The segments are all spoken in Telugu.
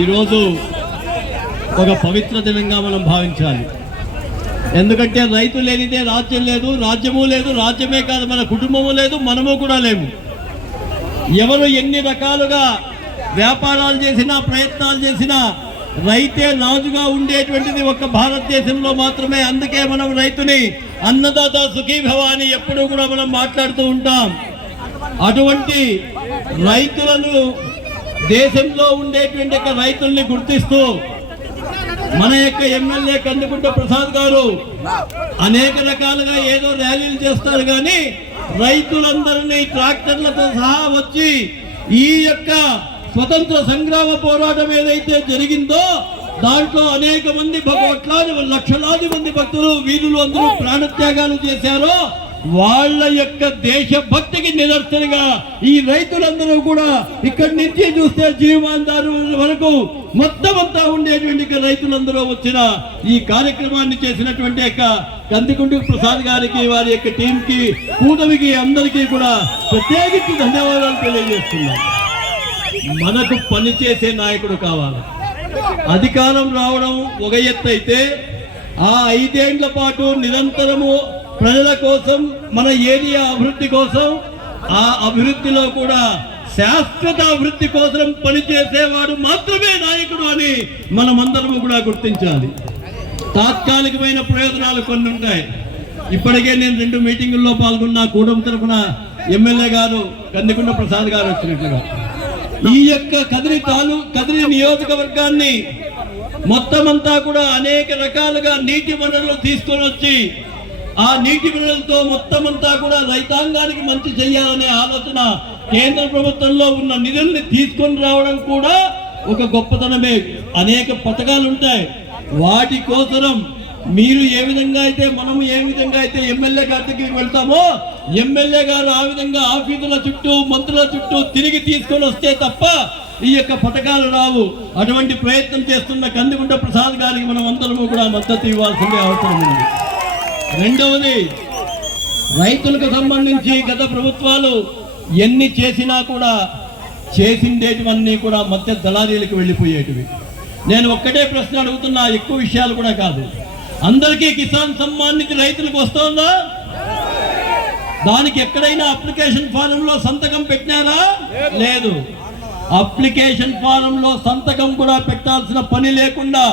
ఈరోజు ఒక పవిత్ర దినంగా మనం భావించాలి. ఎందుకంటే రైతు లేనిదే రాజ్యం లేదు రాజ్యము లేదు రాజ్యమే కాదు మన కుటుంబము లేదు మనము కూడా లేము. ఎవరు ఎన్ని రకాలుగా వ్యాపారాలు చేసినా ప్రయత్నాలు చేసినా రైతే రాజుగా ఉండేటువంటిది ఒక భారతదేశంలో మాత్రమే. అందుకే మనం రైతుని అన్నదాత సుఖీభవ అని ఎప్పుడూ కూడా మనం మాట్లాడుతూ ఉంటాం. అటువంటి రైతులను దేశంలో ఉండేటువంటి యొక్క రైతుల్ని గుర్తిస్తూ మన యొక్క ఎమ్మెల్యే కందుకుంట ప్రసాద్ గారు అనేక రకాలుగా ఏదో ర్యాలీలు చేస్తారు కానీ రైతులందరినీ ట్రాక్టర్లతో సహా వచ్చి ఈ యొక్క స్వతంత్ర సంగ్రామ పోరాటం ఏదైతే జరిగిందో దాంట్లో అనేక మంది భగవట్లాది లక్షలాది మంది భక్తులు వీరులు అందరూ ప్రాణత్యాగాలు చేశారో వాళ్ళ యొక్క దేశభక్తికి నిదర్శనగా ఈ రైతులందరూ కూడా ఇక్కడి నుంచి చూస్తే జీవమాందారు వరకు మొత్తం అంతా ఉండేటువంటి రైతులందరూ వచ్చిన ఈ కార్యక్రమాన్ని చేసినటువంటి యొక్క కందికుంటి ప్రసాద్ గారికి వారి యొక్క టీంకి కూటమికి అందరికీ కూడా ప్రత్యేకించి ధన్యవాదాలు తెలియజేస్తున్నాం మనకు పనిచేసే నాయకుడు కావాలి. అధికారం రావడం ఒక ఎత్తు అయితే ఆ ఐదేండ్ల పాటు నిరంతరము ప్రజల కోసం మన ఏరియా అభివృద్ధి కోసం ఆ అభివృద్ధిలో కూడా శాశ్వత అభివృద్ధి కోసం పనిచేసేవాడు మాత్రమే నాయకుడు అని మనమందరము కూడా గుర్తించాలి. తాత్కాలికమైన ప్రయోజనాలు కొన్ని ఉంటాయి. ఇప్పటికే నేను రెండు మీటింగుల్లో పాల్గొన్న కూటమి తరఫున ఎమ్మెల్యే గారు కందికొండ ప్రసాద్ గారు వచ్చినట్లుగా. ఈ యొక్క కదిరి తాలూ కదిరి నియోజకవర్గాన్ని మొత్తం అంతా కూడా అనేక రకాలుగా నీటి వనరులు తీసుకొని వచ్చి ఆ నీటి వనరులతో మొత్తం అంతా కూడా రైతాంగానికి మంచి చేయాలనే ఆలోచన కేంద్ర ప్రభుత్వంలో ఉన్న నిధుల్ని తీసుకొని రావడం కూడా ఒక గొప్పతనమే. అనేక పథకాలు ఉంటాయి వాటి కోసరం మీరు ఏ విధంగా అయితే మనము ఏ విధంగా అయితే ఎమ్మెల్యే గారి దగ్గరికి వెళ్తామో ఎమ్మెల్యే గారు ఆ విధంగా ఆఫీసుల చుట్టూ మంత్రుల చుట్టూ తిరిగి తీసుకొని వస్తే తప్ప ఈ యొక్క పథకాలు రావు. అటువంటి ప్రయత్నం చేస్తున్న కందిగుంట ప్రసాద్ గారికి మనం అందరము కూడా మద్దతు ఇవ్వాల్సిందే అవసరం ఉంది రెండవది రైతులకు సంబంధించి గత ప్రభుత్వాలు ఎన్ని చేసినా కూడా చేసిండేటివన్నీ కూడా మధ్య దళారీలకు వెళ్ళిపోయేటివి. నేను ఒక్కటే ప్రశ్న అడుగుతున్నా ఎక్కువ విషయాలు కూడా కాదు. అందరికీ కిసాన్ సమ్మాన్ నిధి రైతులకు వస్తుందా? దానికి ఎక్కడైనా అప్లికేషన్ ఫారంలో సంతకం పెట్టినారా? లేదు. అప్లికేషన్ ఫారంలో సంతకం కూడా పెట్టాల్సిన పని లేకుండా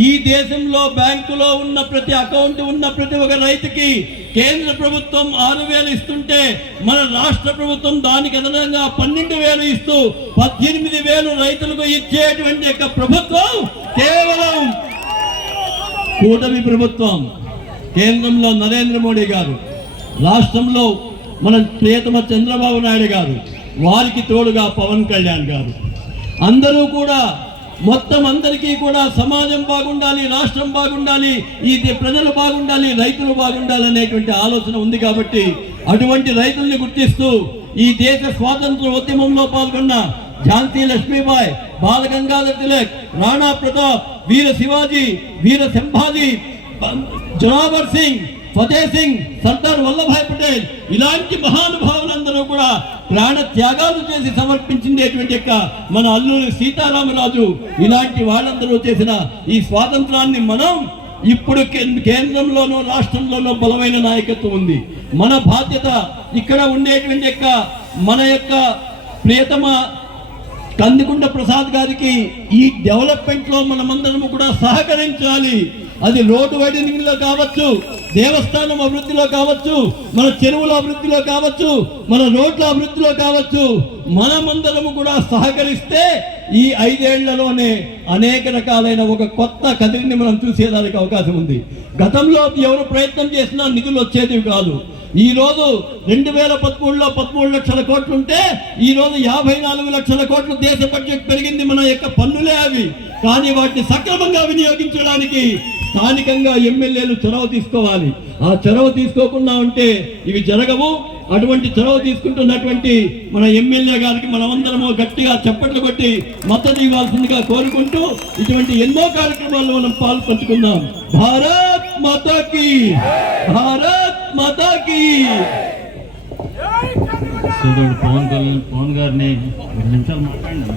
ఈ దేశంలో బ్యాంకులో ఉన్న ప్రతి అకౌంట్ ఉన్న ప్రతి ఒక్క రైతుకి కేంద్ర ప్రభుత్వం ఆరు వేలు ఇస్తుంటే మన రాష్ట్ర ప్రభుత్వం దానికి అదనంగా పన్నెండు వేలు ఇస్తూ పద్దెనిమిది వేలు రైతులకు ఇచ్చేటువంటి యొక్క ప్రభుత్వం కేవలం కూటమి ప్రభుత్వం కేంద్రంలో నరేంద్ర మోడీ గారు రాష్ట్రంలో మన ప్రియతమ చంద్రబాబు నాయుడు గారు వారికి తోడుగా పవన్ కళ్యాణ్ గారు. అందరూ కూడా మొత్తం అందరికీ కూడా సమాజం బాగుండాలి రాష్ట్రం బాగుండాలి ఈ దే- ప్రజలు బాగుండాలి రైతులు బాగుండాలి అనేటువంటి ఆలోచన ఉంది కాబట్టి అటువంటి రైతుల్ని గుర్తిస్తూ ఈ దేశ స్వాతంత్ర ఉద్యమంలో పాల్గొన్న ఝాన్సీ లక్ష్మీబాయ్ బాలగంగాధర తిలక్ రాణా ప్రతాప్ వీర శివాజీ వీర సంభాజీ జనాబర్ సింగ్ ఫతే సింగ్ సర్దార్ వల్లభాయ్ పటేల్ ఇలాంటి మహానుభావులందరూ కూడా ప్రాణ త్యాగాలు చేసి సమర్పించిందేటువంటి యొక్క మన అల్లూరి సీతారామరాజు ఇలాంటి వాళ్ళందరూ చేసిన ఈ స్వాతంత్రాన్ని మనం ఇప్పుడు కే- కేంద్రంలోనూ రాష్ట్రంలోనూ బలమైన నాయకత్వం ఉంది. మన బాధ్యత ఇక్కడ ఉండేటువంటి యొక్క మన యొక్క ప్రియతమ కందికుంట ప్రసాద్ గారికి ఈ డెవలప్మెంట్లో మనమందరము కూడా సహకరించాలి. అది రోడ్డు వైడనింగ్లో కావచ్చు దేవస్థానం అభివృద్ధిలో కావచ్చు మన చెరువుల అభివృద్ధిలో కావచ్చు మన రోడ్ల అభివృద్ధిలో కావచ్చు మనమందరము కూడా సహకరిస్తే ఈ ఐదేళ్ళలోనే అనేక రకాలైన ఒక కొత్త కదిరిని మనం చూసేదానికి అవకాశం ఉంది. గతంలో ఎవరు ప్రయత్నం చేసినా నిధులు వచ్చేది కాదు. ఈ రోజు రెండు వేల పదమూడులో పదమూడు లక్షల కోట్లు ఉంటే ఈ రోజు యాభై నాలుగు లక్షల కోట్లు దేశ బడ్జెట్ పెరిగింది మన యొక్క పన్నులే అవి. కానీ వాటిని సక్రమంగా వినియోగించడానికి స్థానికంగా ఎమ్మెల్యేలు చొరవ తీసుకోవాలి. ఆ చొరవ తీసుకోకుండా ఉంటే ఇవి జరగవు. అటువంటి చొరవ తీసుకుంటున్నటువంటి మన ఎమ్మెల్యే గారికి మనమందరము గట్టిగా చప్పట్లు కొట్టి మద్దతు ఇవ్వాల్సిందిగా కోరుకుంటూ ఇటువంటి ఎన్నో కార్యక్రమాల్లో మనం పాలు పంచుకుందాం భారత్ మాతాకి! భారత్ మాతాకి! సోదరుడు పవన్ కళ్యాణ్ పవన్ గారిని నిమిషాలు మాట్లాడండి.